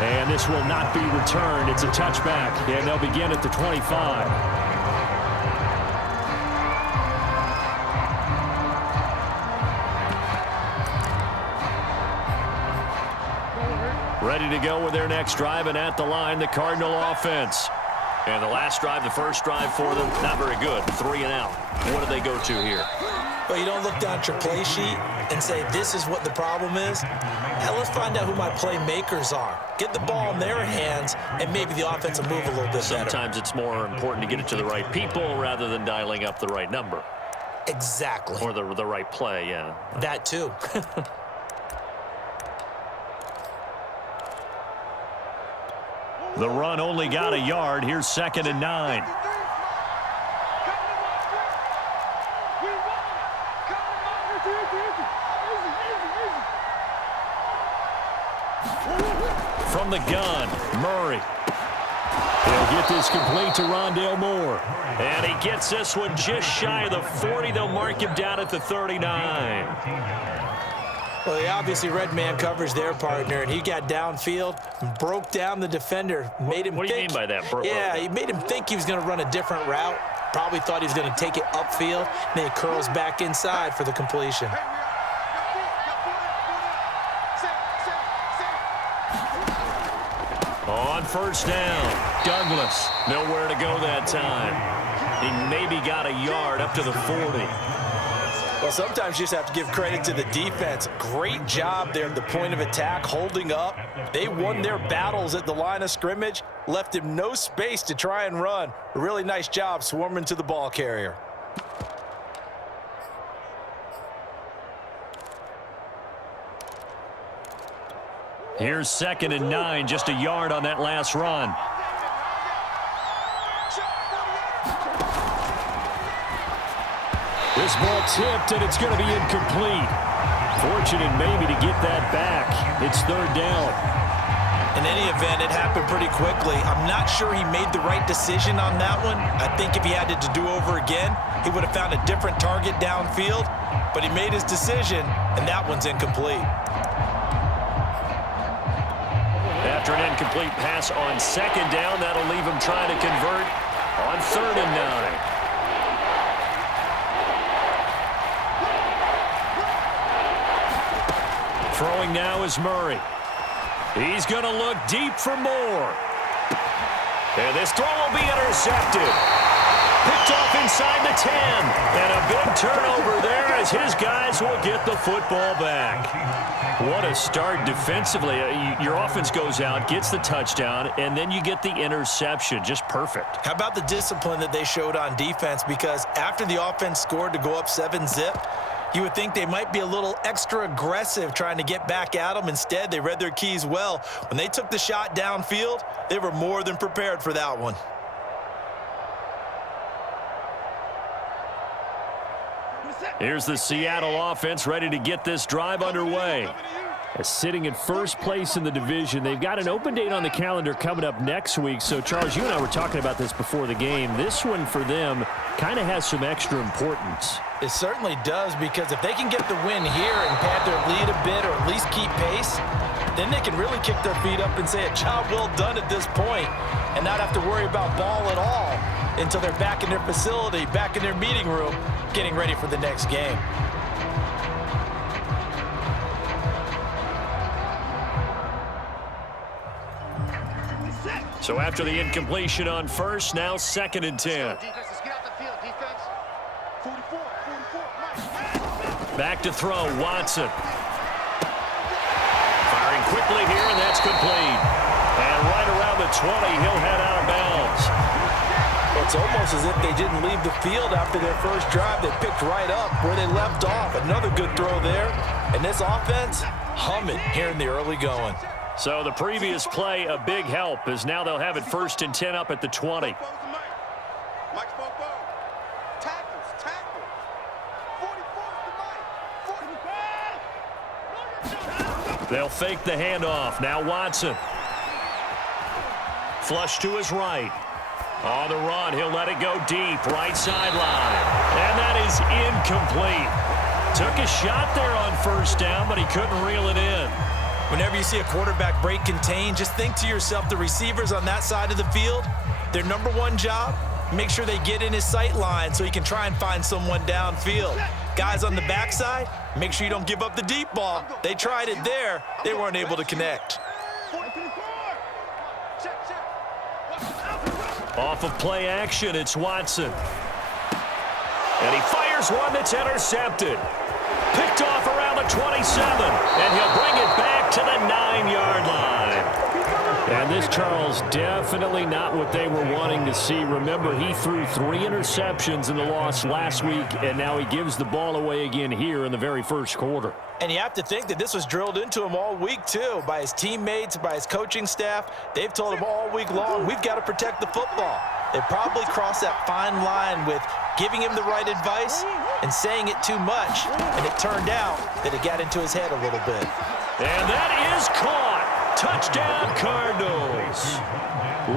And this will not be returned. It's a touchback, and they'll begin at the 25. Ready to go with their next drive, and at the line, the Cardinal offense. And the last drive, the first drive for them, not very good. 3 and out. What do they go to here? Well, you don't look down at your play sheet and say, this is what the problem is. Now, let's find out who my playmakers are. Get the ball in their hands, and maybe the offense will move a little bit better. Sometimes it's more important to get it to the right people rather than dialing up the right number. Exactly. Or the right play, yeah. That too. The run only got a yard. Here's 2nd and 9. From the gun, Murray. He'll get this complete to Rondale Moore. And he gets this one just shy of the 40. They'll mark him down at the 39. Well, they obviously read man coverage their partner, and he got downfield, broke down the defender, made him What do you mean by that? He made him think he was going to run a different route. Probably thought he was going to take it upfield. Then he curls back inside for the completion. On first down, Douglas. Nowhere to go that time. He maybe got a yard up to the 40. Well, sometimes you just have to give credit to the defense. Great job there at the point of attack, holding up. They won their battles at the line of scrimmage, left him no space to try and run. A really nice job swarming to the ball carrier. Here's 2nd and 9, just a yard on that last run. This ball tipped, and it's going to be incomplete. Fortunate maybe to get that back. It's 3rd down. In any event, it happened pretty quickly. I'm not sure he made the right decision on that one. I think if he had it to do over again, he would have found a different target downfield. But he made his decision, and that one's incomplete. After an incomplete pass on 2nd down, that'll leave him trying to convert on 3rd and 9. Throwing now is Murray. He's going to look deep for Moore. And this throw will be intercepted. Picked off inside the 10. And a big turnover there as his guys will get the football back. What a start defensively. Your offense goes out, gets the touchdown, and then you get the interception. Just perfect. How about the discipline that they showed on defense? Because after the offense scored to go up 7-zip, you would think they might be a little extra aggressive trying to get back at them. Instead, they read their keys well. When they took the shot downfield, they were more than prepared for that one. Here's the Seattle offense ready to get this drive underway. Sitting in first place in the division. They've got an open date on the calendar coming up next week. So, Charles, you and I were talking about this before the game. This one for them kind of has some extra importance. It certainly does, because if they can get the win here and pad their lead a bit or at least keep pace, then they can really kick their feet up and say a job well done at this point and not have to worry about ball at all until they're back in their facility, back in their meeting room, getting ready for the next game. So after the incompletion on first, now 2nd and 10. Back to throw, Watson. Firing quickly here, and that's complete. And right around the 20, he'll head out of bounds. Well, it's almost as if they didn't leave the field after their first drive. They picked right up where they left off. Another good throw there. And this offense, humming here in the early going. So the previous play, a big help, as now they'll have it 1st and 10 up at the 20. They'll fake the handoff. Now Watson. Flush to his right. On the run, he'll let it go deep. Right sideline. And that is incomplete. Took a shot there on first down, but he couldn't reel it in. Whenever you see a quarterback break contain, just think to yourself, the receivers on that side of the field, their number one job, make sure they get in his sight line so he can try and find someone downfield. Guys on the backside, make sure you don't give up the deep ball. They tried it there. They weren't able to connect. Off of play action, it's Watson. And he fires one that's intercepted. Picked off around the 27, and he'll bring it back to the 9-yard line. And this, Charles, definitely not what they were wanting to see. Remember, he threw 3 interceptions in the loss last week, and now he gives the ball away again here in the very first quarter. And you have to think that this was drilled into him all week, too, by his teammates, by his coaching staff. They've told him all week long, we've got to protect the football. They probably crossed that fine line with giving him the right advice and saying it too much, and it turned out that it got into his head a little bit. And that is caught. Touchdown, Cardinals.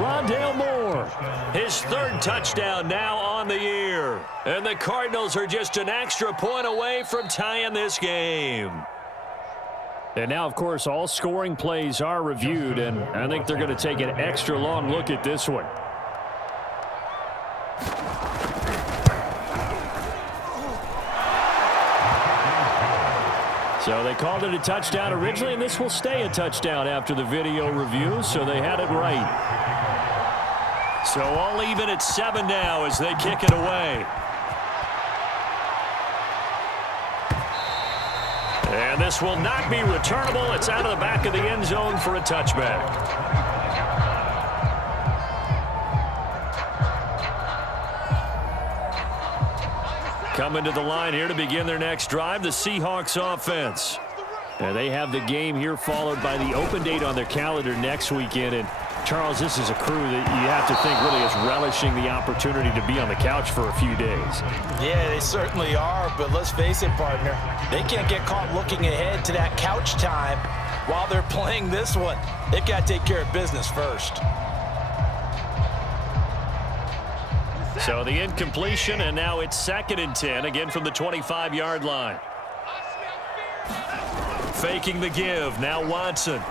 Rondale Moore, his 3rd touchdown now on the year. And the Cardinals are just an extra point away from tying this game. And now, of course, all scoring plays are reviewed, and I think they're going to take an extra long look at this one. So they called it a touchdown originally, and this will stay a touchdown after the video review, so they had it right. So all even at 7 now as they kick it away. And this will not be returnable. It's out of the back of the end zone for a touchback. Coming to the line here to begin their next drive, the Seahawks offense. And they have the game here followed by the open date on their calendar next weekend. And Charles, this is a crew that you have to think really is relishing the opportunity to be on the couch for a few days. Yeah, they certainly are, but let's face it, partner. They can't get caught looking ahead to that couch time while they're playing this one. They've got to take care of business first. So the incompletion, and now it's 2nd and 10, again from the 25-yard line. Faking the give, now Watson.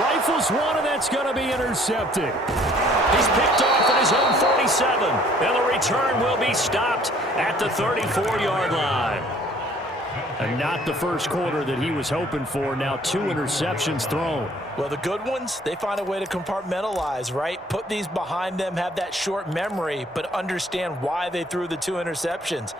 Rifles one, and that's going to be intercepted. He's picked off at his own 47, and the return will be stopped at the 34-yard line. And not the first quarter that he was hoping for. Now 2 interceptions thrown. Well, the good ones, they find a way to compartmentalize, right? Put these behind them, have that short memory, but understand why they threw the 2 interceptions.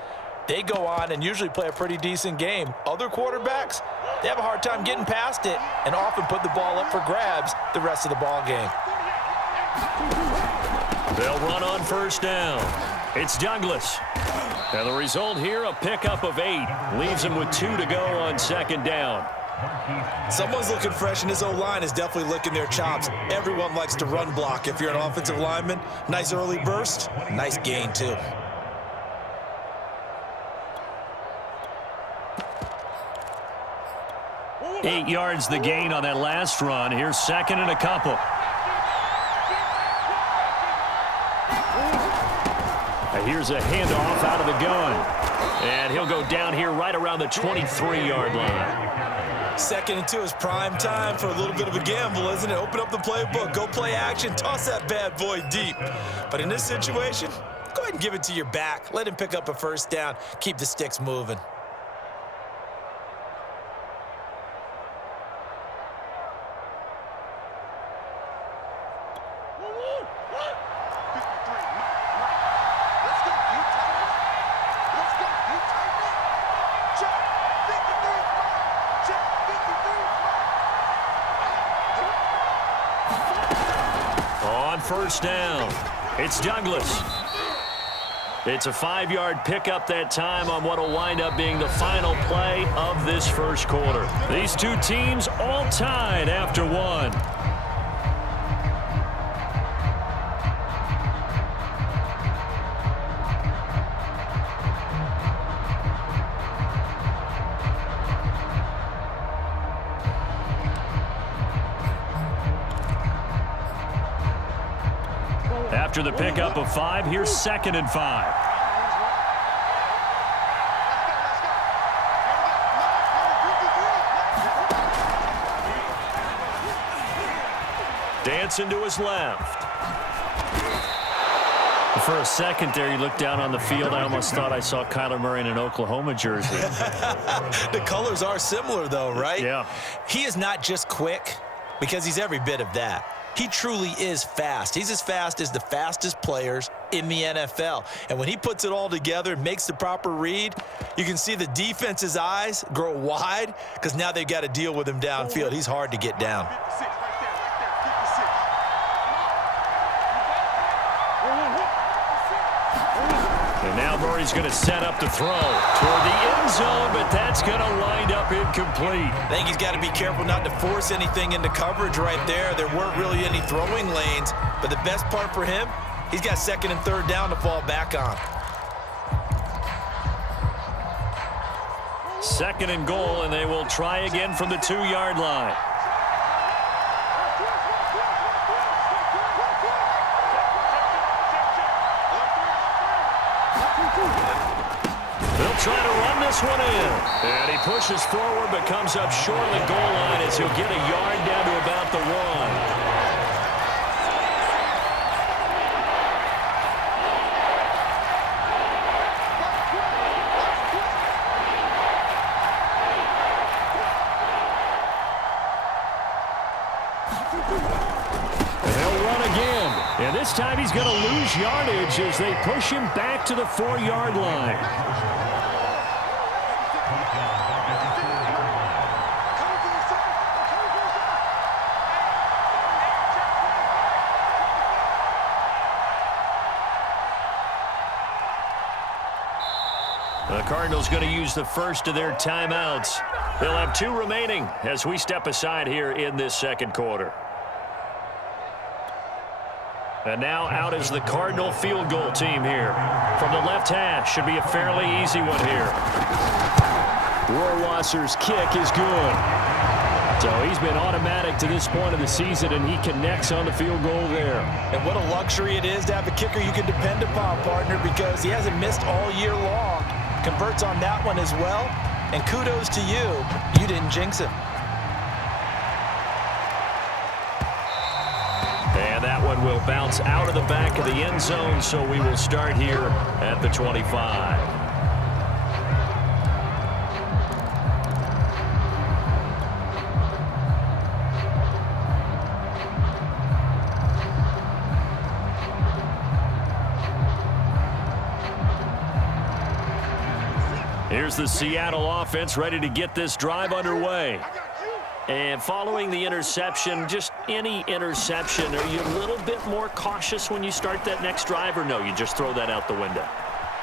They go on and usually play a pretty decent game. Other quarterbacks, they have a hard time getting past it and often put the ball up for grabs the rest of the ball game. They'll run on first down. It's Douglas. And the result here, a pickup of 8. Leaves him with 2 to go on 2nd down. Someone's looking fresh, and his O-line is definitely licking their chops. Everyone likes to run block. If you're an offensive lineman, nice early burst, nice gain too. Eight yards the gain on that last run. Here's 2nd and a couple. Here's a handoff out of the gun. And he'll go down here right around the 23-yard line. 2nd and 2 is prime time for a little bit of a gamble, isn't it? Open up the playbook, go play action, toss that bad boy deep. But in this situation, go ahead and give it to your back. Let him pick up a first down. Keep the sticks moving. First down. It's Douglas. It's a 5-yard pickup that time on what will wind up being the final play of this first quarter. These two teams all tied after 1. After the pickup of 5, here's 2nd and 5. dancing to his left. For a second there, you looked down on the field. I almost thought I saw Kyler Murray in an Oklahoma jersey. The colors are similar, though, right? Yeah. He is not just quick, because he's every bit of that. He truly is fast. He's as fast as the fastest players in the NFL. And when he puts it all together and makes the proper read, you can see the defense's eyes grow wide because now they've got to deal with him downfield. He's hard to get down. And now Murray's going to set up to throw toward the end zone, but that's going to wind up incomplete. I think he's got to be careful not to force anything into coverage right there. There weren't really any throwing lanes, but the best part for him, he's got second and third down to fall back on. Second and goal, and they will try again from the 2-yard line. They'll try to run this one in. And he pushes forward but comes up short of the goal line as he'll get a yard down to about the 1. And they'll run again. And this time he's going to lose yardage as they push him back to the 4-yard line. The Cardinals going to use the first of their timeouts. They'll have 2 remaining as we step aside here in this second quarter. And now out is the Cardinal field goal team here. From the left hash, should be a fairly easy one here. Rohrwasser's kick is good. So he's been automatic to this point of the season, and he connects on the field goal there. And what a luxury it is to have a kicker you can depend upon, partner, because he hasn't missed all year long. Converts on that one as well. And kudos to you. You didn't jinx him. And that one will bounce out of the back of the end zone, so we will start here at the 25. Here's the Seattle offense ready to get this drive underway. And following the interception, just any interception, are you a little bit more cautious when you start that next drive, or no, you just throw that out the window?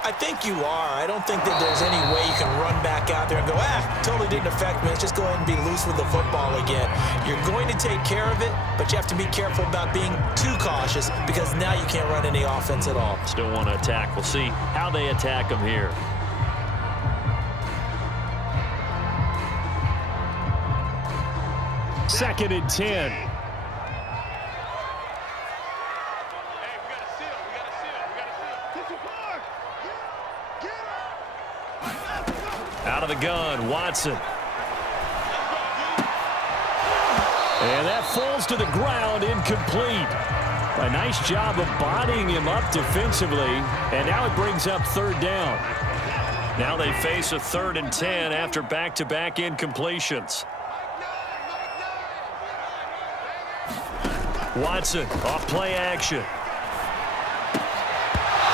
I think you are. I don't think that there's any way you can run back out there and go, totally didn't affect me. Let's just go ahead and be loose with the football again. You're going to take care of it, but you have to be careful about being too cautious because now you can't run any offense at all. Still want to attack. We'll see how they attack them here. Second and 10. Out of the gun, Watson. And that falls to the ground, incomplete. A nice job of bodying him up defensively, and now it brings up third down. Now they face a 3rd and 10 after back-to-back incompletions. Watson off play action.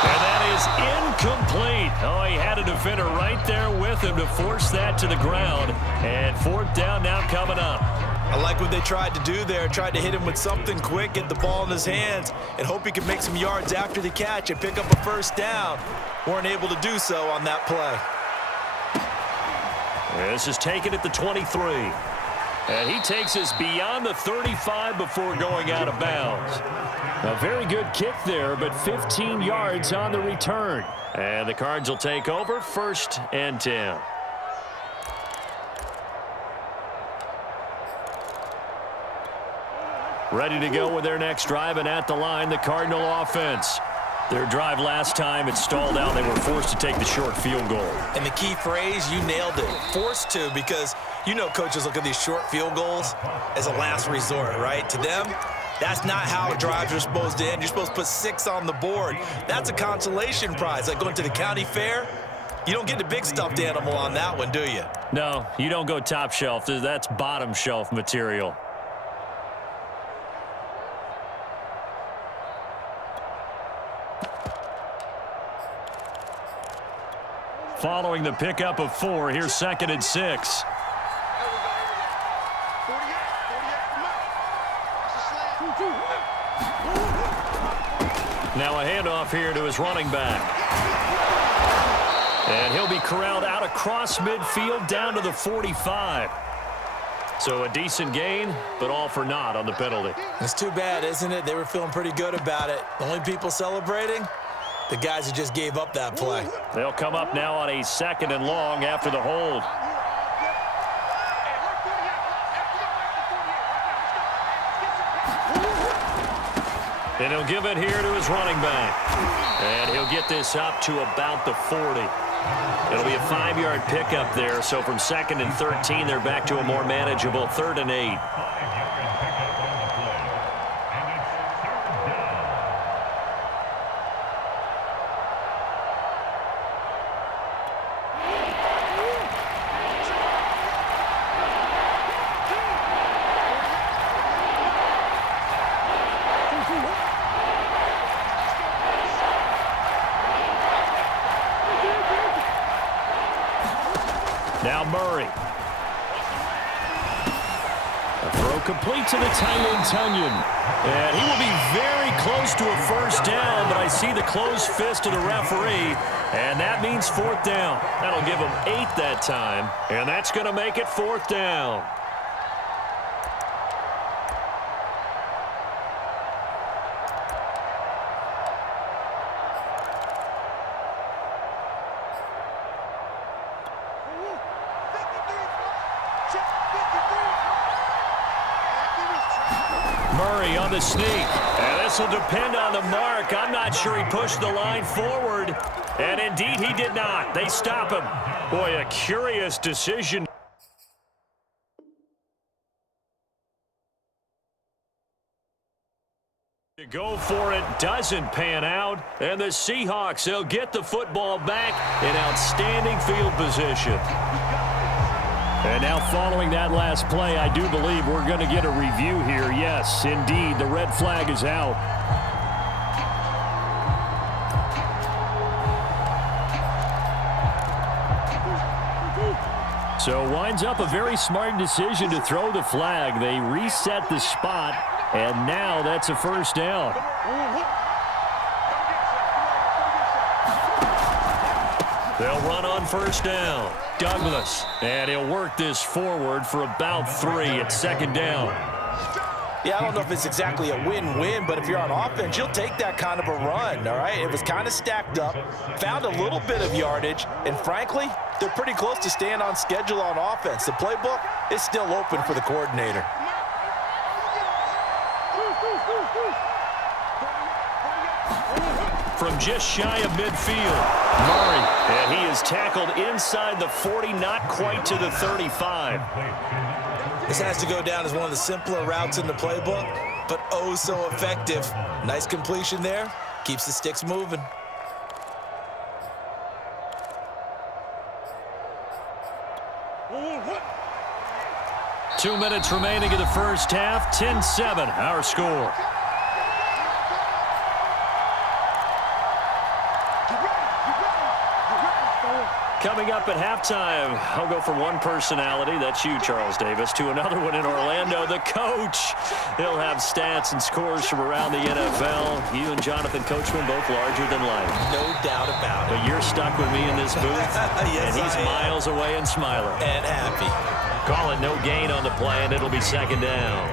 And that is incomplete. Oh, he had a defender right there with him to force that to the ground. And 4th down now coming up. I like what they tried to do there. Tried to hit him with something quick, get the ball in his hands, and hope he could make some yards after the catch and pick up a 1st down. Weren't able to do so on that play. This is taken at the 23. And he takes us beyond the 35 before going out of bounds. A very good kick there, but 15 yards on the return. And the Cards will take over 1st and 10. Ready to go with their next drive, and at the line, the Cardinal offense. Their drive last time, it stalled out. They were forced to take the short field goal. And the key phrase, you nailed it. Forced to, because you know coaches look at these short field goals as a last resort, right? To them, That's not how drives are supposed to end. You're supposed to put 6 on the board. That's a consolation prize. Like going to the county fair, you don't get the big stuffed animal on that one, do you? No, you don't go top shelf. That's bottom shelf material. Following the pickup of 4, here's 2nd and 6. Now a handoff here to his running back. And he'll be corralled out across midfield down to the 45. So a decent gain, but all for naught on the penalty. It's too bad, isn't it? They were feeling pretty good about it. The only people celebrating, the guys who just gave up that play. They'll come up now on a 2nd and long after the hold. And he'll give it here to his running back. And he'll get this up to about the 40. It'll be a 5-yard pickup there. So from 2nd and 13, they're back to a more manageable 3rd and 8. Now Murray. A throw complete to the tight end, Tunyon. And he will be very close to a first down, but I see the closed fist of the referee, and that means 4th down. That'll give him 8 that time, and that's going to make it 4th down. Murray on the sneak. And this will depend on the mark. I'm not sure he pushed the line forward. And indeed he did not. They stop him. Boy, a curious decision. To go for it doesn't pan out. And the Seahawks, they'll get the football back in outstanding field position. And now following that last play, I do believe we're going to get a review here. Yes, indeed, the red flag is out. So winds up a very smart decision to throw the flag. They reset the spot, and now that's a first down. They'll run on first down. Douglas, and he'll work this forward for about 3 at 2nd down. Yeah, I don't know if it's exactly a win-win, but if you're on offense, you'll take that kind of a run, all right? It was kind of stacked up, found a little bit of yardage, and frankly, they're pretty close to staying on schedule on offense. The playbook is still open for the coordinator. From just shy of midfield, Murray, and he is tackled inside the 40, not quite to the 35. This has to go down as one of the simpler routes in the playbook, but oh so effective. Nice completion there, keeps the sticks moving. Two minutes remaining in the first half, 10-7, our score. Coming up at halftime, I'll go from one personality, that's you, Charles Davis, to another one in Orlando, the coach. He'll have stats and scores from around the NFL. You and Jonathan Coachman, both larger than life. No doubt about it. But you're stuck with me in this booth, yes, and he's miles away and smiling. And happy. Call it no gain on the play, and it'll be 2nd down.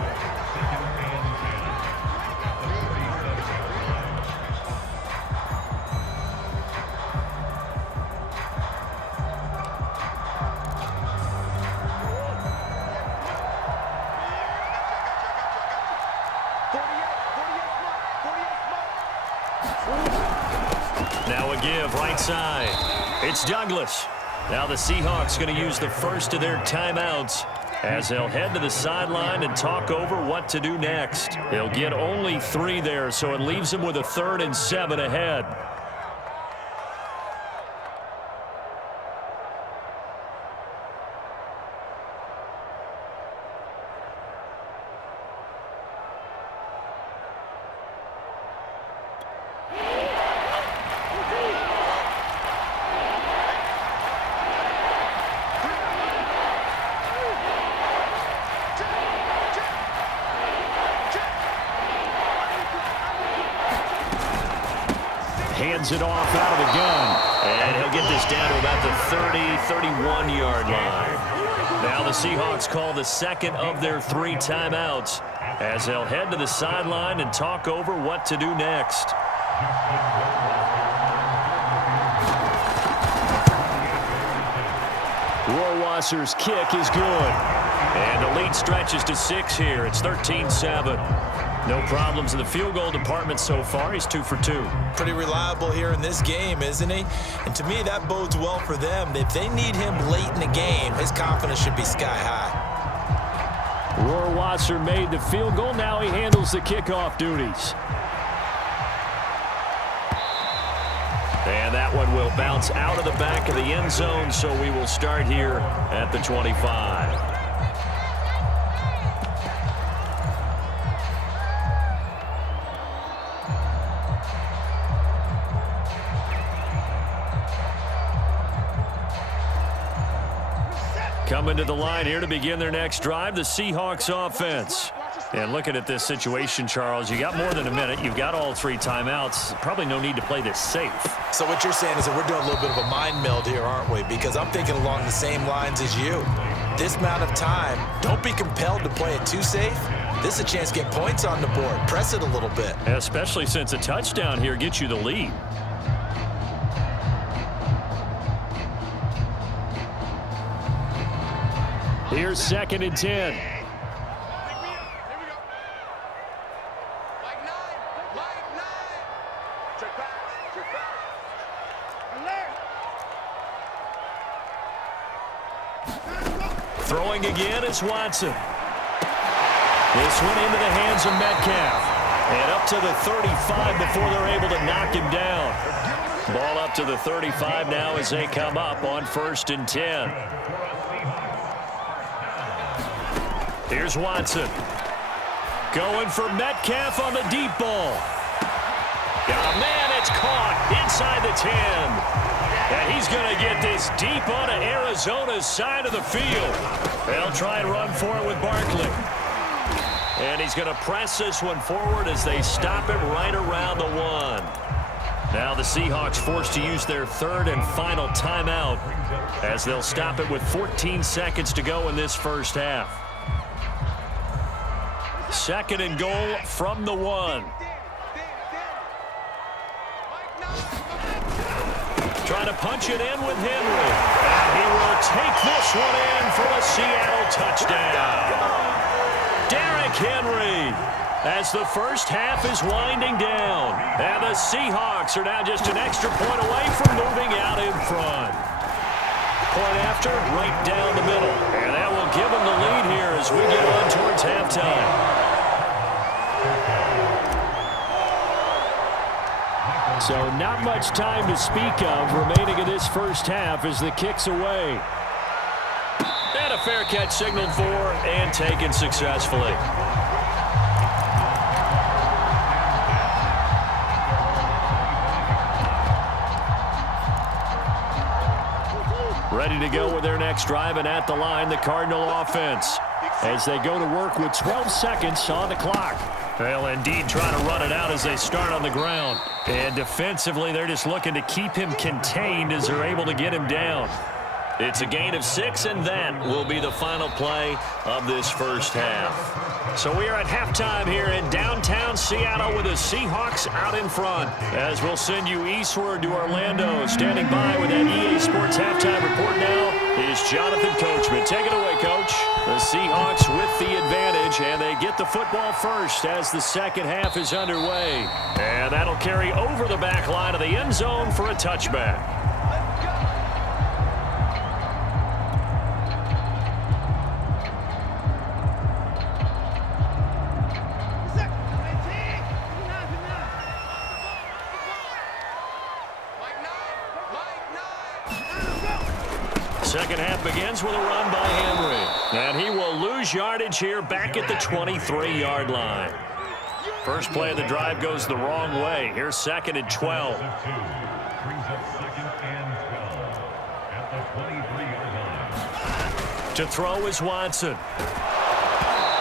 Now a give right side. It's Douglas. Now the Seahawks going to use the first of their timeouts. as they'll head to the sideline and talk over what to do next. They'll get only 3 there, so it leaves them with a 3rd and 7 ahead. Hands it off out of the gun. And he'll get this down to about the 30, 31-yard line. Now the Seahawks call the second of their 3 timeouts as they'll head to the sideline and talk over what to do next. Rohrwasser's kick is good. And the lead stretches to 6 here. It's 13-7. No problems in the field goal department so far. He's 2 for 2. Pretty reliable here in this game, isn't he? And to me, that bodes well for them. If they need him late in the game, his confidence should be sky high. Rohrwasser made the field goal. Now he handles the kickoff duties. And that one will bounce out of the back of the end zone, so we will start here at the 25. Coming to the line here to begin their next drive, the Seahawks offense. And looking at this situation, Charles, you got more than a minute. You've got all 3 timeouts. Probably no need to play this safe. So what you're saying is that we're doing a little bit of a mind meld here, aren't we? Because I'm thinking along the same lines as you. This amount of time, don't be compelled to play it too safe. This is a chance to get points on the board. Press it a little bit. Especially since a touchdown here gets you the lead. Here's 2nd and 10. Throwing again is Watson. This one into the hands of Metcalf. And up to the 35 before they're able to knock him down. Ball up to the 35 now as they come up on 1st and 10. Here's Watson. Going for Metcalf on the deep ball. Oh, man, it's caught inside the 10. And he's going to get this deep onto Arizona's side of the field. They'll try and run for it with Barkley. And he's going to press this one forward as they stop him right around the 1. Now the Seahawks forced to use their 3rd and final timeout as they'll stop it with 14 seconds to go in this first half. 2nd and goal from the 1. Trying to punch it in with Henry. And he will take this one in for a Seattle touchdown. Derrick Henry as the first half is winding down. And the Seahawks are now just an extra point away from moving out in front. Point after, right down the middle. And that will give them the lead here as we get on towards halftime. So not much time to speak of remaining in this first half as the kick's away. And a fair catch signaled for and taken successfully. Ready to go with their next drive, and at the line, the Cardinal offense as they go to work with 12 seconds on the clock. They'll indeed try to run it out as they start on the ground. And defensively, they're just looking to keep him contained as they're able to get him down. It's a gain of 6, and that will be the final play of this first half. So we are at halftime here in downtown Seattle with the Seahawks out in front. As we'll send you eastward to Orlando. Standing by with that EA Sports halftime report now is Jonathan Coachman. Take it away, Coach. The Seahawks with the advantage, and they get the football first as the second half is underway. And that'll carry over the back line of the end zone for a touchback. half begins with a run by Henry. And he will lose yardage here back at the 23-yard line. First play of the drive goes the wrong way. Here's 2nd and 12. To throw is Watson.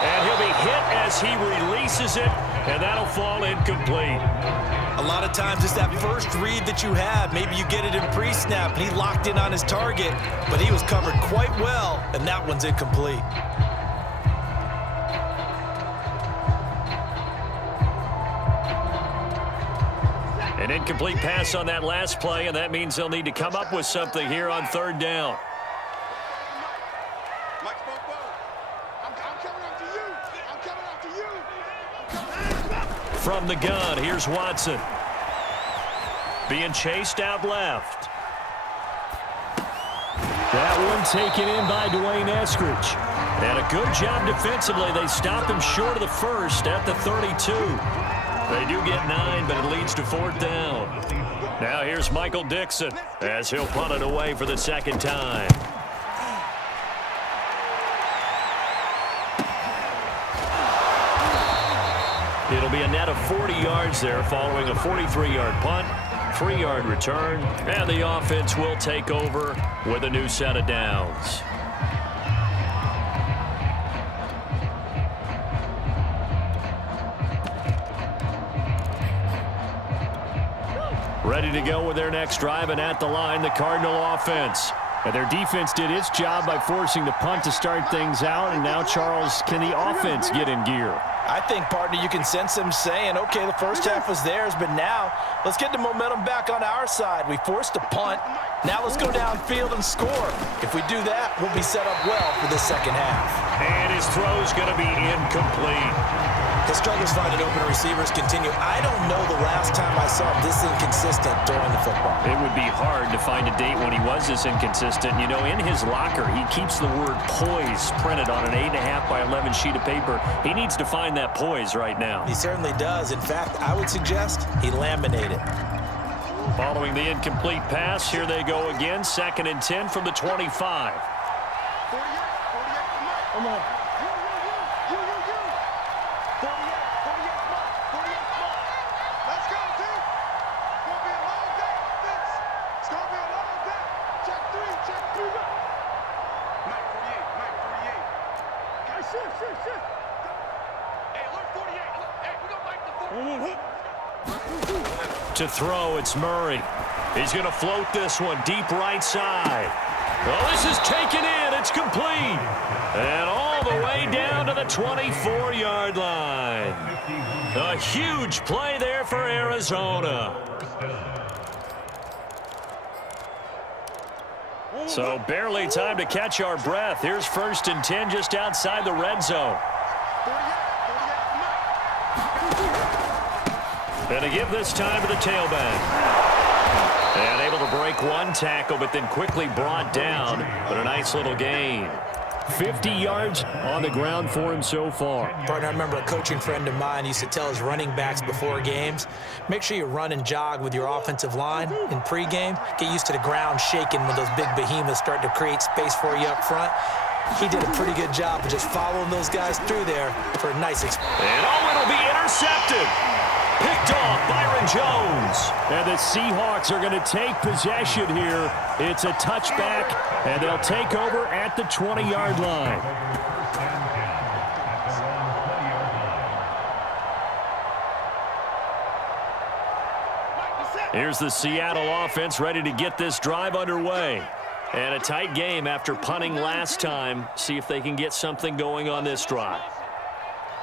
And he'll be hit as he releases it, and that'll fall incomplete. A lot of times it's that first read that you have. Maybe you get it in pre-snap, and he locked in on his target, but he was covered quite well, and that one's incomplete. An incomplete pass on that last play, and that means they'll need to come up with something here on 3rd down. From the gun, here's Watson. Being chased out left. That one taken in by Dwayne Eskridge. And a good job defensively. They stopped him short of the first at the 32. They do get 9, but it leads to 4th down. Now here's Michael Dixon as he'll punt it away for the 2nd time. It'll be a net of 40 yards there following a 43-yard punt, 3-yard return, and the offense will take over with a new set of downs. Ready to go with their next drive, and at the line, the Cardinal offense. And their defense did its job by forcing the punt to start things out, and now, Charles, can the offense get in gear? I think, partner, you can sense them saying, okay, the first half was theirs, but now let's get the momentum back on our side. We forced a punt. Now let's go downfield and score. If we do that, we'll be set up well for the 2nd half. And his throw's going to be incomplete. The struggles finding open receivers continue. I don't know the last time I saw him this inconsistent throwing the football. It would be hard to find a date when he was this inconsistent. You know, in his locker, he keeps the word poise printed on an 8.5 by 11 sheet of paper. He needs to find that poise right now. He certainly does. In fact, I would suggest he laminated. Following the incomplete pass, here they go again. 2nd and 10 from the 25. 48. Come on. To throw, it's Murray. He's going to float this one deep right side. Well, this is taken in. It's complete. And all the way down to the 24-yard line. A huge play there for Arizona. So barely time to catch our breath. Here's 1st and 10 just outside the red zone. And to give this time to the tailback. And able to break one tackle, but then quickly brought down. But a nice little gain. 50 yards on the ground for him so far. Partner, I remember a coaching friend of mine used to tell his running backs before games, make sure you run and jog with your offensive line in pregame. Get used to the ground shaking when those big behemoths start to create space for you up front. He did a pretty good job of just following those guys through there for a nice experience. And it'll be intercepted. Picked off Byron Jones. And the Seahawks are going to take possession here. It's a touchback, and they'll take over at the 20-yard line. Here's the Seattle offense ready to get this drive underway. And a tight game after punting last time. See if they can get something going on this drive.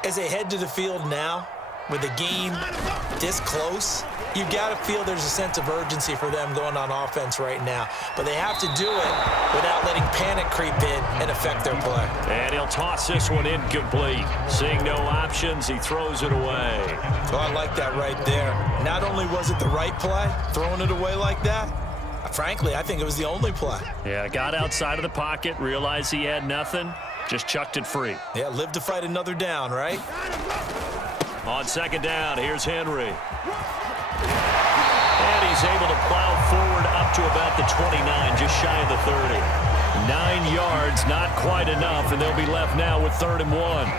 As they head to the field now, with the game this close, you've got to feel there's a sense of urgency for them going on offense right now. But they have to do it without letting panic creep in and affect their play. And he'll toss this one incomplete. Seeing no options, he throws it away. Oh, I like that right there. Not only was it the right play, throwing it away like that, frankly, I think it was the only play. Yeah, got outside of the pocket, realized he had nothing, just chucked it free. Yeah, live to fight another down, right? On 2nd down, here's Henry. And he's able to plow forward up to about the 29, just shy of the 30. 9 yards, not quite enough, and they'll be left now with 3rd and 1.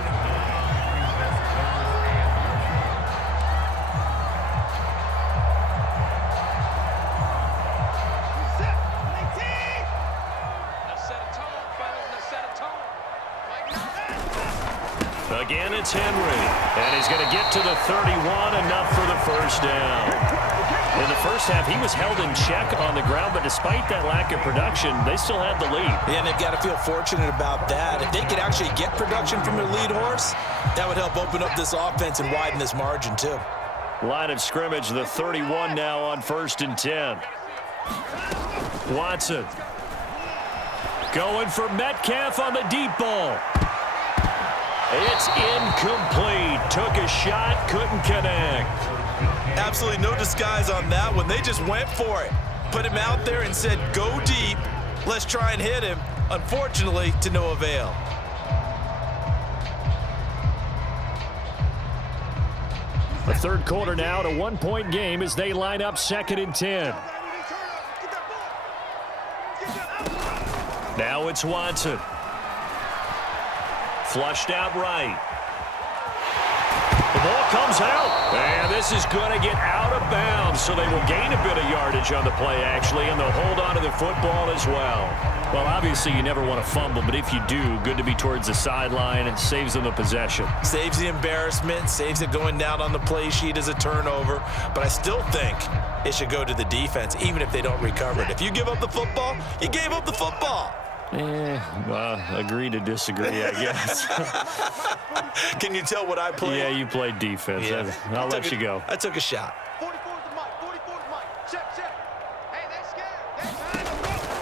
Again, it's Henry, and he's going to get to the 31, enough for the first down. In the first half, he was held in check on the ground, but despite that lack of production, they still had the lead. Yeah, and they've got to feel fortunate about that. If they could actually get production from their lead horse, that would help open up this offense and widen this margin, too. Line of scrimmage, the 31 now on 1st and 10. Watson going for Metcalf on the deep ball. It's incomplete. Took a shot, couldn't connect. Absolutely no disguise on that one. They just went for it. Put him out there and said, go deep. Let's try and hit him. Unfortunately, to no avail. The third quarter now, at a 1-point game as they line up 2nd and 10. Now it's Watson. Flushed out right. The ball comes out, and this is going to get out of bounds, so they will gain a bit of yardage on the play, actually, and they'll hold on to the football as well. Well, obviously, you never want to fumble, but if you do, good to be towards the sideline. It saves them the possession. Saves the embarrassment, saves it going down on the play sheet as a turnover, but I still think it should go to the defense, even if they don't recover it. If you give up the football, you gave up the football. Agree to disagree, I guess. Can you tell what I played? Yeah, you played defense. Yeah. I'll let you go. I took a shot.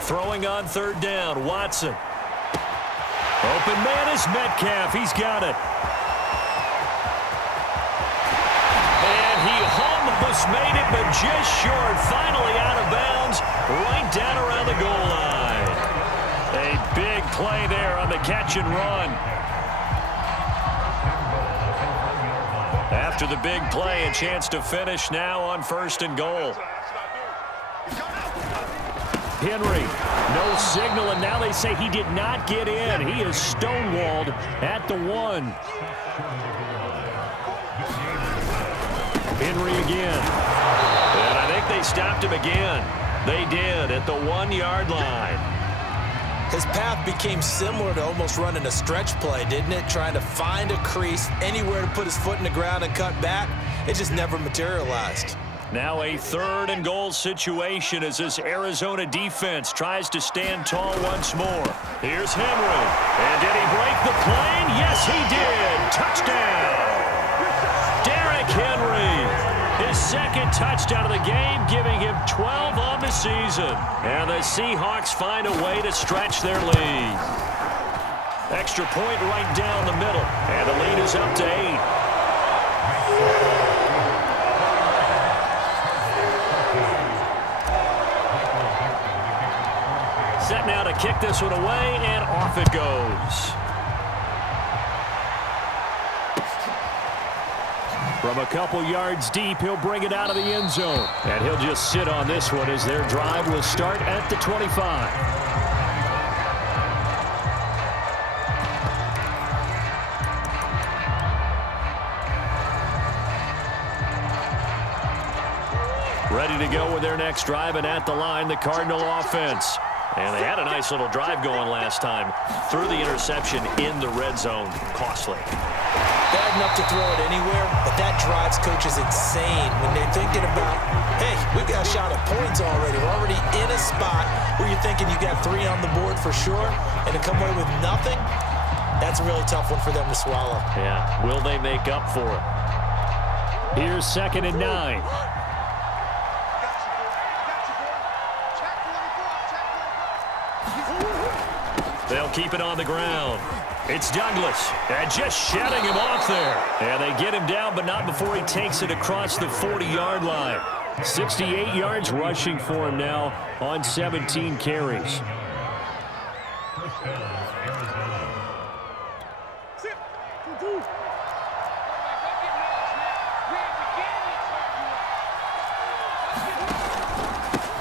Throwing on 3rd down, Watson. Open man is Metcalf. He's got it. And he almost made it, but just short. Finally out of bounds, right down around the goal line. A big play there on the catch and run. After the big play, a chance to finish now on 1st and goal. Henry, no signal, and now they say he did not get in. He is stonewalled at the 1. Henry again. And I think they stopped him again. They did at the 1-yard line. His path became similar to almost running a stretch play, didn't it? Trying to find a crease, anywhere to put his foot in the ground and cut back. It just never materialized. Now a 3rd and goal situation as this Arizona defense tries to stand tall once more. Here's Henry. And did he break the plane? Yes, he did. Touchdown. Derrick Henry. His 2nd touchdown of the game, giving him 12 on the season. And the Seahawks find a way to stretch their lead. Extra point right down the middle. And the lead is up to 8. Set now to kick this one away, and off it goes. From a couple yards deep, he'll bring it out of the end zone. And he'll just sit on this one as their drive will start at the 25. Ready to go with their next drive, and at the line, the Cardinal offense. And they had a nice little drive going last time. Threw the interception in the red zone. Costly. Bad enough to throw it anywhere, but that drives coaches insane when they're thinking about, hey, we've got a shot at points already. We're already in a spot where you're thinking you got 3 on the board for sure, and to come away with nothing, that's a really tough one for them to swallow. Yeah, will they make up for it? Here's 2nd and 9. They'll keep it on the ground. It's Douglas, and just shutting him off there. And they get him down, but not before he takes it across the 40-yard line. 68 yards rushing for him now on 17 carries.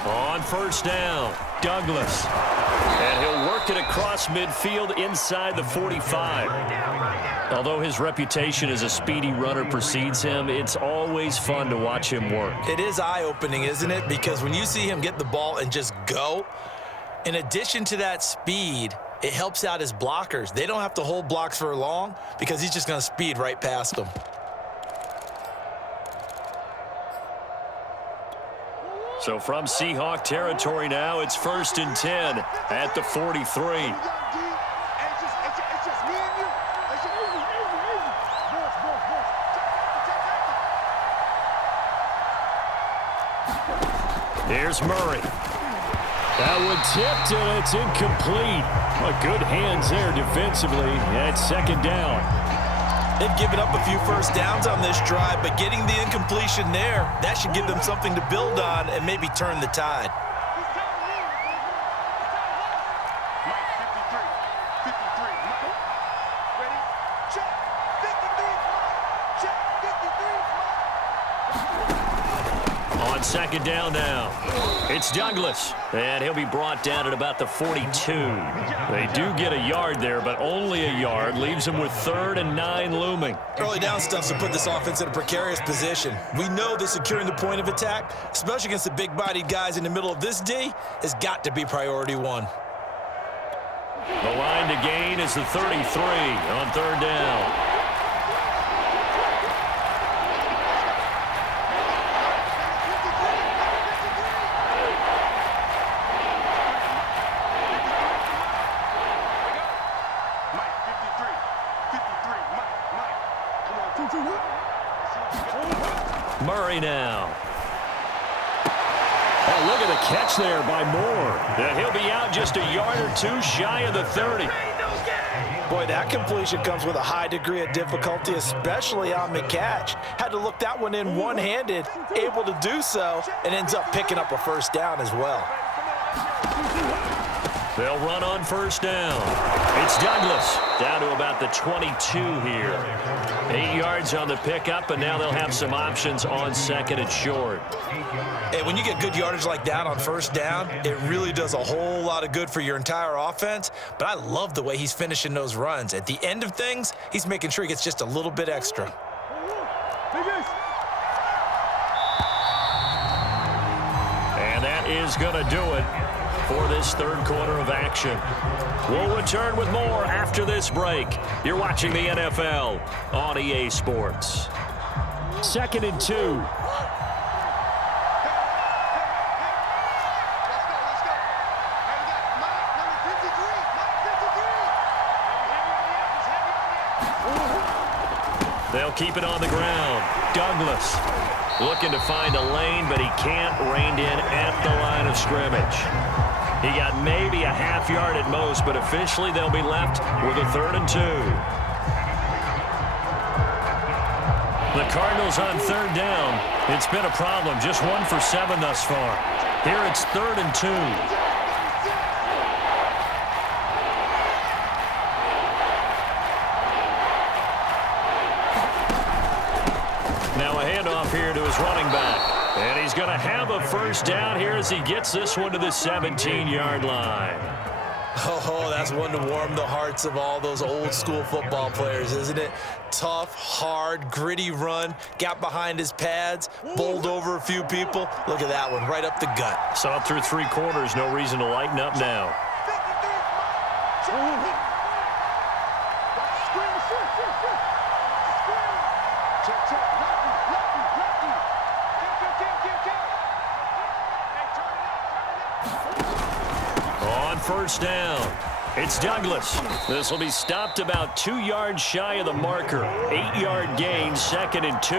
On 1st down, Douglas. And he'll work it across midfield inside the 45. Although his reputation as a speedy runner precedes him, it's always fun to watch him work. It is eye-opening, isn't it? Because when you see him get the ball and just go, in addition to that speed, it helps out his blockers. They don't have to hold blocks for long because he's just going to speed right past them. So from Seahawk territory now, it's 1st and 10 at the 43. Here's Murray. That one tipped, and it's incomplete. Good hands there defensively at 2nd down. They've given up a few first downs on this drive, but getting the incompletion there, that should give them something to build on and maybe turn the tide. On 2nd down now, it's Douglas, and he'll be brought down at about the 42. They do get a yard there, but only a yard. Leaves them with 3rd and 9 looming. Early down stuff to put this offense in a precarious position. We know that securing the point of attack, especially against the big-bodied guys in the middle of this D, has got to be priority one. The line to gain is the 33 on 3rd down. Murray now. Oh, look at the catch there by Moore. And he'll be out just a yard or two shy of the 30. Boy, that completion comes with a high degree of difficulty, especially on the catch. Had to look that one in one-handed, able to do so, and ends up picking up a first down as well. They'll run on 1st down. It's Douglas down to about the 22 here. 8 yards on the pickup, and now they'll have some options on 2nd and short. Hey, when you get good yardage like that on 1st down, it really does a whole lot of good for your entire offense. But I love the way he's finishing those runs. At the end of things, he's making sure he gets just a little bit extra. And that is going to do it for this 3rd quarter of action. We'll return with more after this break. You're watching the NFL on EA Sports. 2nd and 2. They'll keep it on the ground. Douglas looking to find a lane, but he can't, reined in at the line of scrimmage. He got maybe a half yard at most, but officially they'll be left with a 3rd and 2. The Cardinals on 3rd down. It's been a problem. Just 1 for 7 thus far. Here it's 3rd and 2. Now a handoff here to his running back. And he's going to have a first down here as he gets this one to the 17-yard line. Oh, that's one to warm the hearts of all those old-school football players, isn't it? Tough, hard, gritty run, got behind his pads, bowled over a few people. Look at that one, right up the gut. Saw it through 3 quarters, no reason to lighten up now. On 1st down, it's Douglas. This will be stopped about 2 yards shy of the marker. 8-yard gain, 2nd and 2.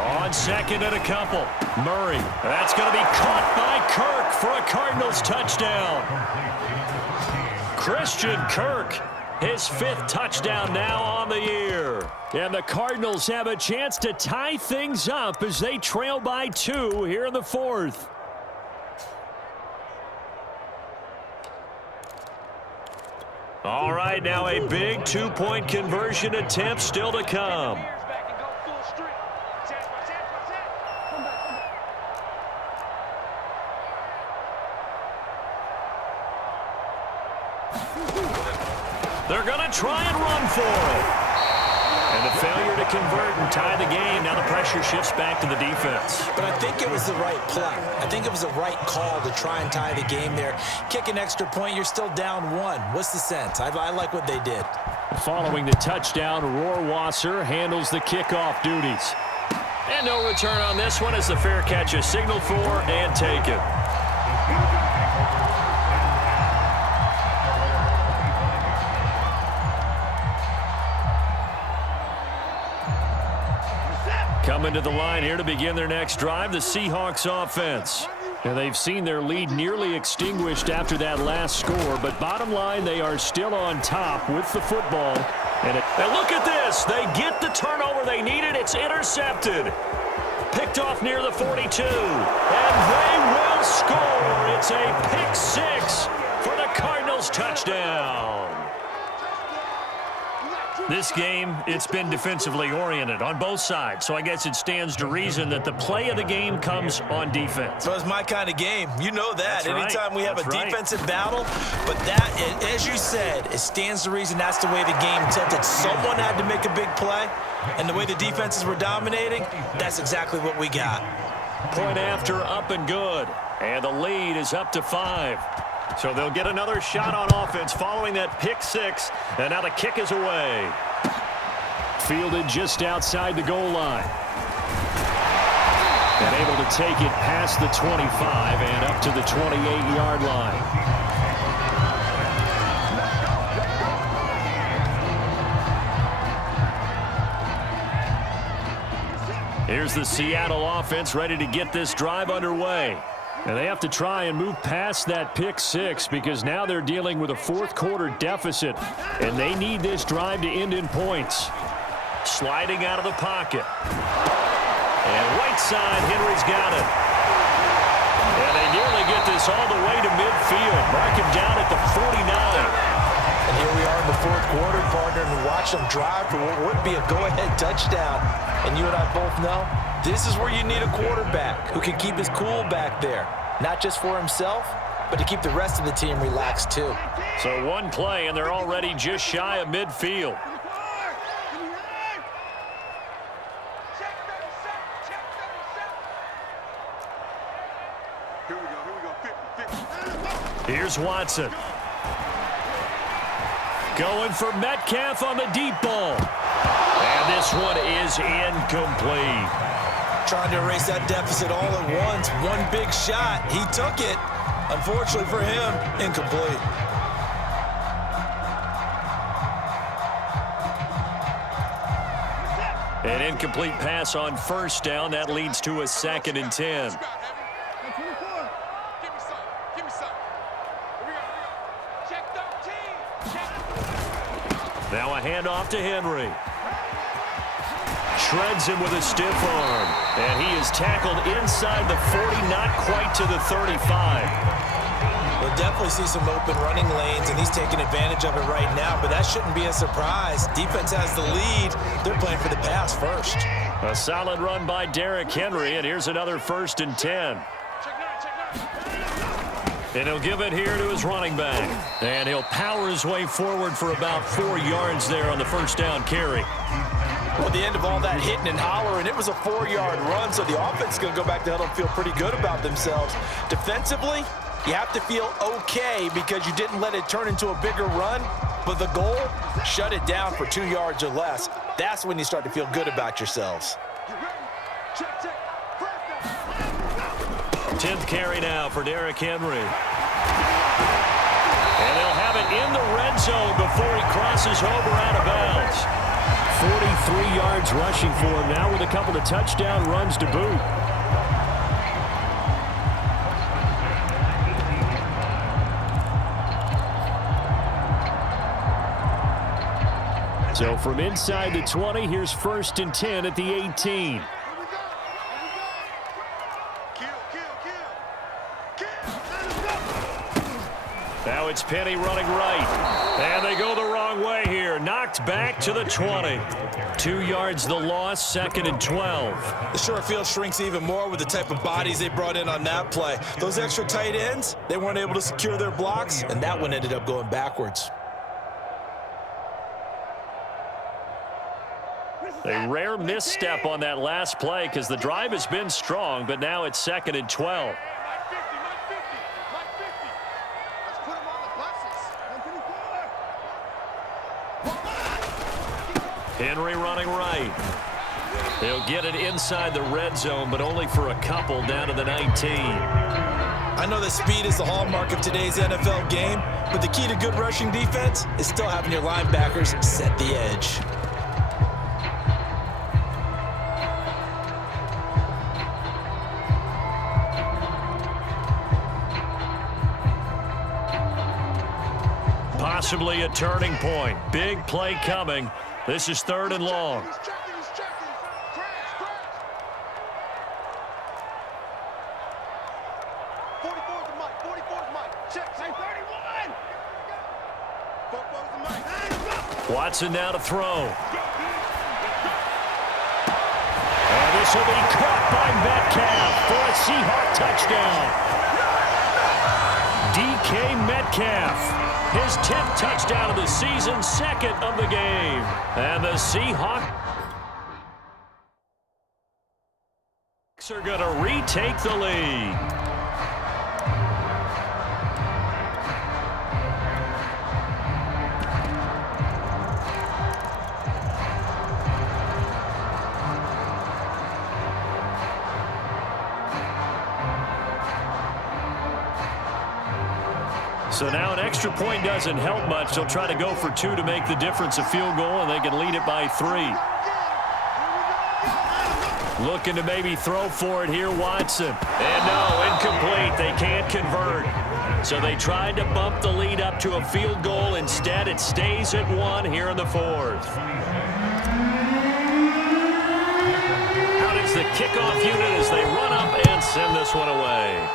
On 2nd and a couple, Murray. That's going to be caught by Kirk for a Cardinals touchdown. Christian Kirk, his 5th touchdown now on the year. And the Cardinals have a chance to tie things up as they trail by 2 here in the 4th. All right, now a big 2-point conversion attempt still to come. They're going to try and run for it. And a failure to convert and tie the game. Now the pressure shifts back to the defense. But I think it was the right play. I think it was the right call to try and tie the game there. Kick an extra point, you're still down one. What's the sense? I like what they did. Following the touchdown, Rohrwasser handles the kickoff duties. And no return on this one as the fair catch is signaled for and taken. Coming to the line here to begin their next drive, the Seahawks offense. And they've seen their lead nearly extinguished after that last score, but bottom line, they are still on top with the football. And look at this. They get the turnover they needed. It's intercepted. Picked off near the 42. And they will score. It's a pick six for the Cardinals touchdown. This game, it's been defensively oriented on both sides, so I guess it stands to reason that the play of the game comes on defense. So it's my kind of game. You know that. That's Anytime right. we have That's a right. defensive battle, but that, as you said, it stands to reason that's the way the game tilted. Someone had to make a big play, and the way the defenses were dominating, that's exactly what we got. Point after, up and good. And the lead is up to 5. So they'll get another shot on offense following that pick six. And now the kick is away. Fielded just outside the goal line. And able to take it past the 25 and up to the 28-yard line. Here's the Seattle offense ready to get this drive underway. And they have to try and move past that pick six because now they're dealing with a fourth-quarter deficit, and they need this drive to end in points. Sliding out of the pocket. And right side, Henry's got it. And they nearly get this all the way to midfield. Mark him down at the 49. And here we are in the fourth quarter, partner, and watch them drive for what would be a go-ahead touchdown. And you and I both know this is where you need a quarterback who can keep his cool back there, not just for himself, but to keep the rest of the team relaxed too. So one play, and they're already just shy of midfield. Here's Watson. Going for Metcalf on the deep ball. And this one is incomplete. Trying to erase that deficit all at once. One big shot. He took it. Unfortunately for him, incomplete. An incomplete pass on first down. That leads to a 2nd and 10. Now a handoff to Henry. Shreds him with a stiff arm. And he is tackled inside the 40, not quite to the 35. We'll definitely see some open running lanes, and he's taking advantage of it right now, but that shouldn't be a surprise. Defense has the lead. They're playing for the pass first. A solid run by Derrick Henry, and here's another 1st and 10. And he'll give it here to his running back. And he'll power his way forward for about 4 yards there on the first down carry. Well, at the end of all that hitting and hollering, it was a 4-yard run, so the offense is going to go back to huddle and feel pretty good about themselves. Defensively, you have to feel okay because you didn't let it turn into a bigger run, but the goal, shut it down for 2 yards or less. That's when you start to feel good about yourselves. 10th carry now for Derrick Henry. And they'll have it in the red zone before he crosses over out of bounds. 43 yards rushing for him now with a couple of touchdown runs to boot. So from inside the 20, here's 1st and 10 at the 18. Now it's Penny running right. And they go the wrong way here. Knocked back to the 20. 2 yards the loss, 2nd and 12. The short field shrinks even more with the type of bodies they brought in on that play. Those extra tight ends, they weren't able to secure their blocks, and that one ended up going backwards. A rare misstep on that last play because the drive has been strong, but now it's 2nd and 12. Henry running right. He'll get it inside the red zone, but only for a couple down to the 19. I know that speed is the hallmark of today's NFL game, but the key to good rushing defense is still having your linebackers set the edge. Possibly a turning point. Big play coming. This is 3rd and long. Watson now to throw. And this will be caught by Metcalf for a Seahawk touchdown. DK Metcalf. His 10th touchdown of the season, 2nd of the game. And the Seahawks are going to retake the lead. So now an extra point doesn't help much. They'll try to go for 2 to make the difference a field goal, and they can lead it by 3. Looking to maybe throw for it here, Watson. And no, incomplete. They can't convert. So they tried to bump the lead up to a field goal. Instead, it stays at 1 here in the 4th. Out is the kickoff unit as they run up and send this one away.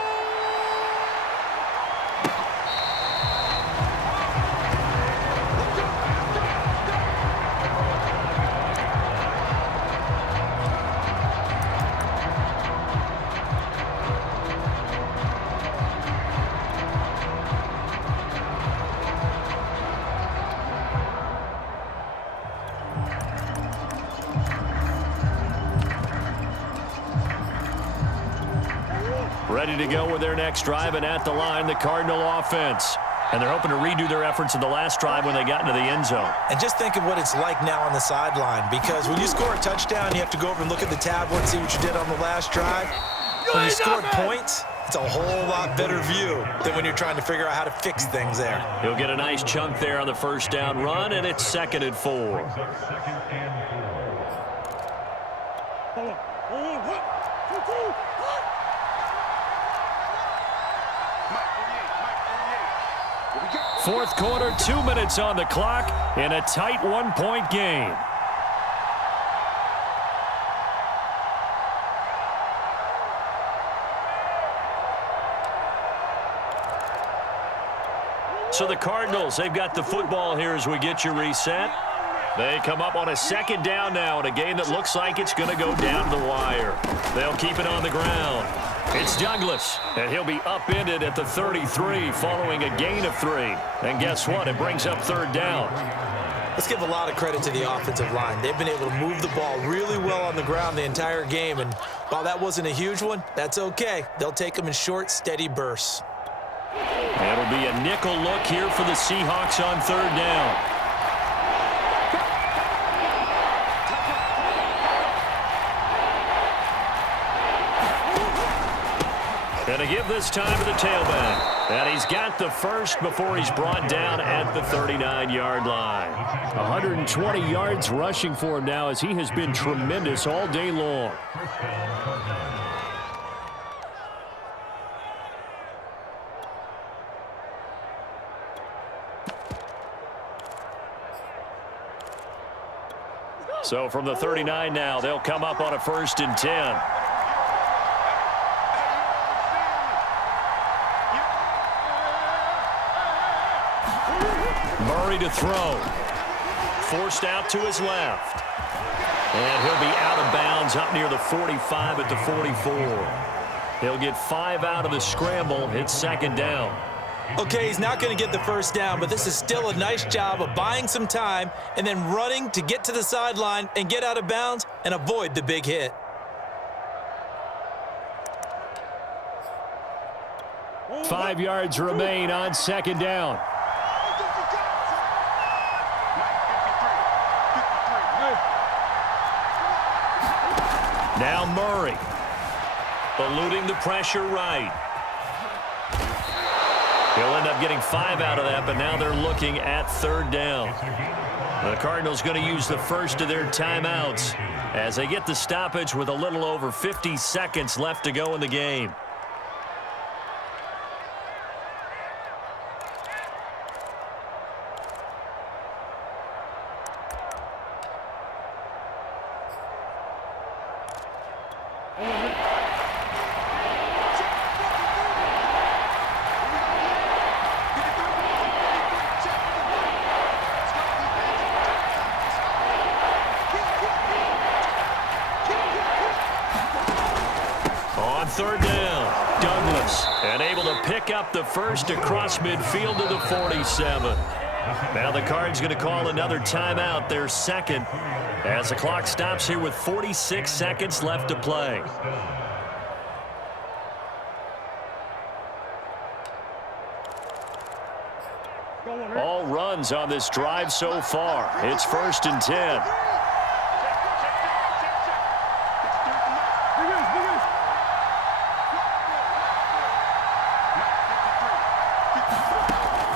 Ready to go with their next drive, and at the line, the Cardinal offense. And they're hoping to redo their efforts in the last drive when they got into the end zone. And just think of what it's like now on the sideline, because when you score a touchdown, you have to go over and look at the tablet and see what you did on the last drive. When you scored points, it's a whole lot better view than when you're trying to figure out how to fix things there. He'll get a nice chunk there on the first down run, and it's 2nd and 4. Fourth quarter, 2 minutes on the clock in a tight 1-point game. So the Cardinals, they've got the football here as we get you reset. They come up on a 2nd down now in a game that looks like it's going to go down to the wire. They'll keep it on the ground. It's Douglas, and he'll be upended at the 33 following a gain of 3. And guess what? It brings up 3rd down. Let's give a lot of credit to the offensive line. They've been able to move the ball really well on the ground the entire game, and while that wasn't a huge one, that's okay. They'll take them in short, steady bursts. It'll be a nickel look here for the Seahawks on 3rd down. And to give this time to the tailback. And he's got the first before he's brought down at the 39-yard line. 120 yards rushing for him now as he has been tremendous all day long. So from the 39 now, they'll come up on a 1st and 10. Murray to throw. Forced out to his left. And he'll be out of bounds up near the 45 at the 44. He'll get 5 out of the scramble. It's second down. Okay, he's not going to get the first down, but this is still a nice job of buying some time and then running to get to the sideline and get out of bounds and avoid the big hit. Five yards remain on second down. Now Murray, eluding the pressure right. He'll end up getting 5 out of that, but now they're looking at third down. The Cardinals going to use the first of their timeouts as they get the stoppage with a little over 50 seconds left to go in the game. Third down, Douglas, and able to pick up the first across midfield to the 47. Now the Cards going to call another timeout, their second, as the clock stops here with 46 seconds left to play. All runs on this drive so far. It's 1st and 10.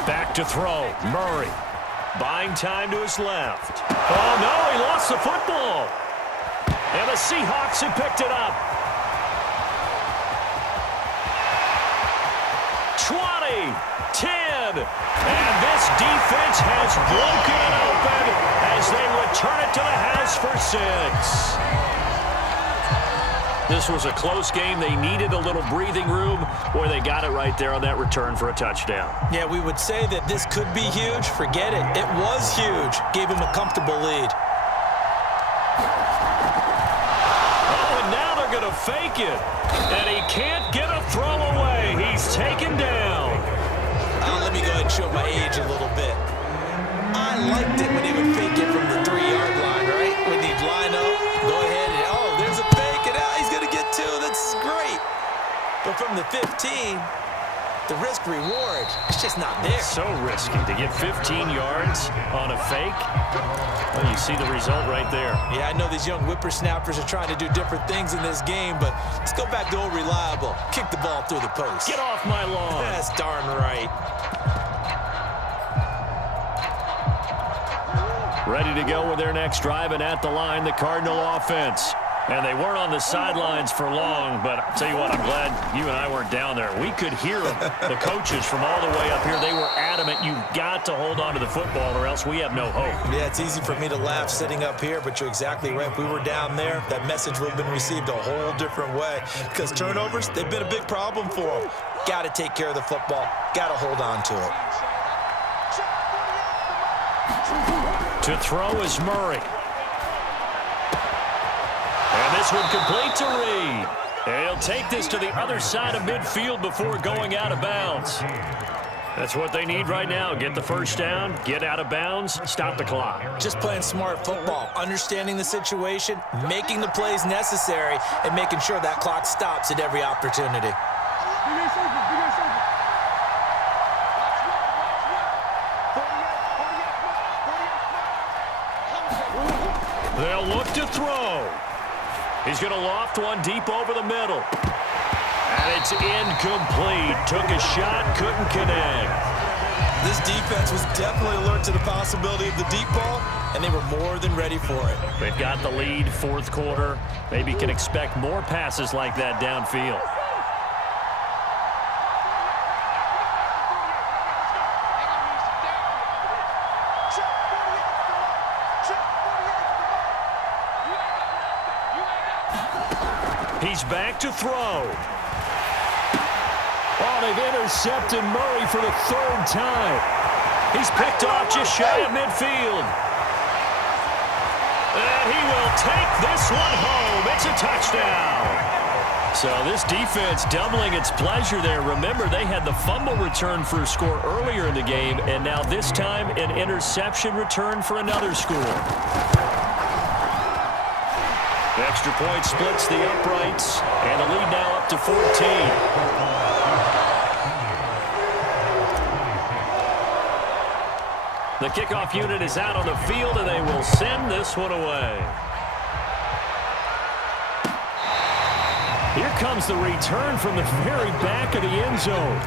Back to throw, Murray. Buying time to his left. Oh, no, he lost the football. And the Seahawks have picked it up. 20, 10, and this defense has broken it open as they return it to the house for 6. This was a close game. They needed a little breathing room. Boy, they got it right there on that return for a touchdown. Yeah, we would say that this could be huge. Forget it. It was huge. Gave him a comfortable lead. Oh, and now they're going to fake it. And he can't get a throw away. He's taken down. Let me go ahead and show my age a little bit. I liked it when he would fake it from the 3-yard line, right? When he'd line up, go ahead and, oh, there's a fake, and now he's going to get 2. That's great. But from the 15, the risk-reward, it's just not there. So risky to get 15 yards on a fake. Well, you see the result right there. Yeah, I know these young whippersnappers are trying to do different things in this game, but let's go back to old reliable. Kick the ball through the post. Get off my lawn. That's darn right. Ready to go with their next drive, and at the line, the Cardinal offense. And they weren't on the sidelines for long, but I'll tell you what, I'm glad you and I weren't down there. We could hear them, the coaches from all the way up here. They were adamant, you've got to hold on to the football or else we have no hope. Yeah, it's easy for me to laugh sitting up here, but you're exactly right. If we were down there, that message would have been received a whole different way. Because turnovers, they've been a big problem for them. Got to take care of the football. Got to hold on to it. To throw is Murray. And this one complete to Reed. And he'll take this to the other side of midfield before going out of bounds. That's what they need right now. Get the first down, get out of bounds, stop the clock. Just playing smart football, understanding the situation, making the plays necessary, and making sure that clock stops at every opportunity. They'll look to throw. He's going to loft one deep over the middle. And it's incomplete. Took a shot, couldn't connect. This defense was definitely alert to the possibility of the deep ball, and they were more than ready for it. They've got the lead, fourth quarter. Maybe can expect more passes like that downfield. He's back to throw. Oh, they've intercepted Murray for the 3rd time. He's picked off just shy of midfield. And he will take this one home. It's a touchdown. So this defense doubling its pleasure there. Remember, they had the fumble return for a score earlier in the game, and now this time an interception return for another score. The extra point splits the uprights, and the lead now up to 14. The kickoff unit is out on the field, and they will send this one away. Here comes the return from the very back of the end zone.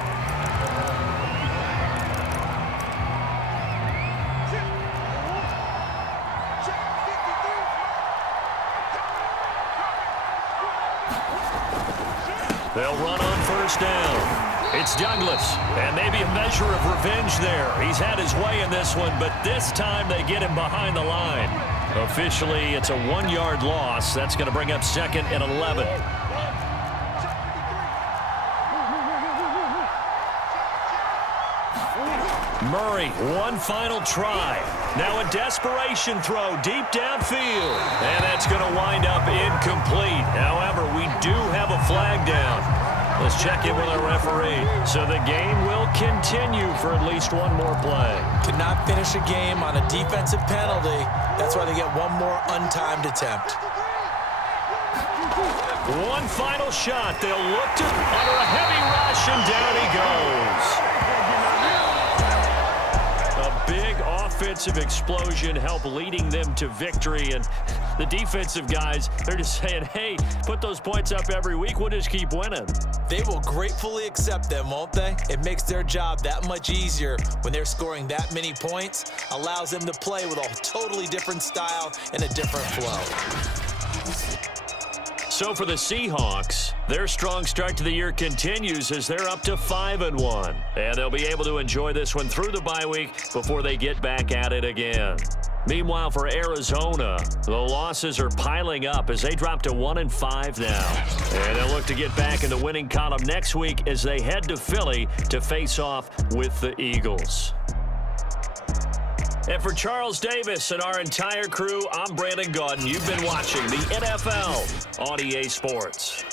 They'll run on first down. It's Douglas, and maybe a measure of revenge there. He's had his way in this one, but this time they get him behind the line. Officially, it's a 1-yard loss. That's going to bring up 2nd and 11. Murray, one final try. Now a desperation throw deep downfield. And that's going to wind up incomplete. However, we do have a flag down. Let's check in with our referee. So the game will continue for at least one more play. Cannot finish a game on a defensive penalty. That's why they get one more untimed attempt. One final shot. They'll look to under a heavy rush, and down he goes. A big offensive explosion helped leading them to victory, and the defensive guys, they're just saying, hey, put those points up every week. We'll just keep winning. They will gratefully accept them, won't they? It makes their job that much easier when they're scoring that many points. Allows them to play with a totally different style and a different flow. So for the Seahawks, their strong start to the year continues as they're up to 5-1. And they'll be able to enjoy this one through the bye week before they get back at it again. Meanwhile, for Arizona, the losses are piling up as they drop to 1-5 now. And they'll look to get back in the winning column next week as they head to Philly to face off with the Eagles. And for Charles Davis and our entire crew, I'm Brandon Gaudin. You've been watching the NFL on EA Sports.